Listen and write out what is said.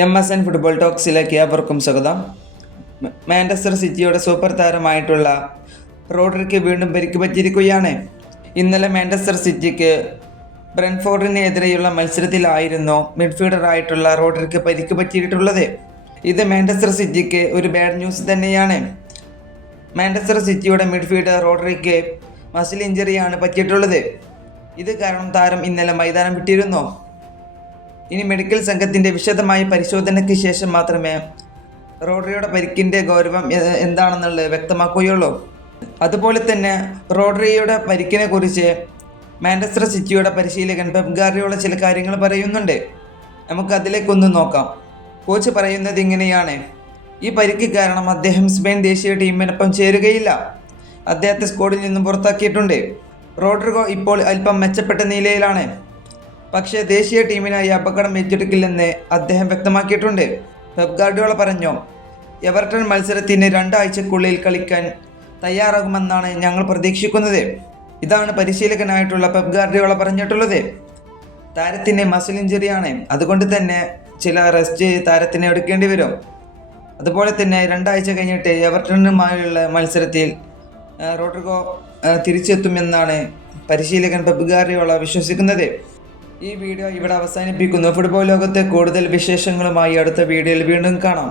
MSN football ടോക്സിലേക്ക് ഏവർക്കും സ്വാഗതം. Manchester സിറ്റിയുടെ സൂപ്പർ താരമായിട്ടുള്ള റോഡ്രിക്ക് വീണ്ടും പരിക്ക് പറ്റിയിരിക്കുകയാണ്. ഇന്നലെ മാഞ്ചസ്റ്റർ സിറ്റിക്ക് ബ്രെൻഫോർഡിനെതിരെയുള്ള മത്സരത്തിലായിരുന്നു മിഡ്ഫീൽഡറായിട്ടുള്ള റോഡ്രിക്ക് പരിക്ക് പറ്റിയിട്ടുള്ളത്. ഇത് മാഞ്ചസ്റ്റർ സിറ്റിക്ക് ഒരു ബാഡ് ന്യൂസ് തന്നെയാണ്. മാഞ്ചസ്റ്റർ സിറ്റിയുടെ മിഡ്ഫീൽഡർ റോഡ്രിക്ക് മസിൽ ഇഞ്ചറിയാണ് പറ്റിയിട്ടുള്ളത്. ഇത് കാരണം താരം ഇന്നലെ മൈതാനം വിട്ടിരുന്നു. ഇനി മെഡിക്കൽ സംഘത്തിൻ്റെ വിശദമായ പരിശോധനയ്ക്ക് ശേഷം മാത്രമേ റോഡ്രിയുടെ പരിക്കിൻ്റെ ഗൗരവം എന്താണെന്നുള്ളത് വ്യക്തമാക്കുകയുള്ളൂ. അതുപോലെ തന്നെ റോഡ്രിയുടെ പരിക്കിനെ കുറിച്ച് മാഞ്ചസ്റ്റർ സിറ്റിയുടെ പരിശീലകൻ പെപ് ഗാർഡിയോള ചില കാര്യങ്ങൾ പറയുന്നുണ്ട്. നമുക്ക് അതിലേക്കൊന്ന് നോക്കാം. കോച്ച് പറയുന്നത് ഇങ്ങനെയാണ്: ഈ പരിക്ക് കാരണം അദ്ദേഹം സ്പെയിൻ ദേശീയ ടീമിനൊപ്പം ചേരുകയില്ല. അദ്ദേഹത്തെ സ്ക്വാഡിൽ നിന്നും പുറത്താക്കിയിട്ടുണ്ട്. റോഡ്രിഗോ ഇപ്പോൾ അല്പം മെച്ചപ്പെട്ട നിലയിലാണ്, പക്ഷേ ദേശീയ ടീമിനായി അപകടം ഏറ്റെടുക്കില്ലെന്ന് അദ്ദേഹം വ്യക്തമാക്കിയിട്ടുണ്ട്. പെപ് ഗാർഡിയോള പറഞ്ഞു, എവർട്ടൺ മത്സരത്തിന് 2 ആഴ്ചക്കുള്ളിൽ കളിക്കാൻ തയ്യാറാകുമെന്നാണ് ഞങ്ങൾ പ്രതീക്ഷിക്കുന്നത്. ഇതാണ് പരിശീലകനായിട്ടുള്ള പെപ് ഗാർഡിയോള പറഞ്ഞിട്ടുള്ളത്. താരത്തിന് മസിൽ ഇഞ്ചറിയാണ്, അതുകൊണ്ട് തന്നെ ചില റെസ്റ്റ് താരത്തിന് എടുക്കേണ്ടി വരും. അതുപോലെ തന്നെ 2 ആഴ്ച കഴിഞ്ഞിട്ട് എവർട്ടണുമായുള്ള മത്സരത്തിൽ റോഡ്രിഗോ തിരിച്ചെത്തുമെന്നാണ് പരിശീലകൻ പെപ് ഗാർഡിയോള വിശ്വസിക്കുന്നത്. ഈ വീഡിയോ ഇവിടെ അവസാനിപ്പിക്കുന്നു. ഫുട്ബോൾ ലോകത്തെ കൂടുതൽ വിശേഷങ്ങളുമായി അടുത്ത വീഡിയോയിൽ വീണ്ടും കാണാം.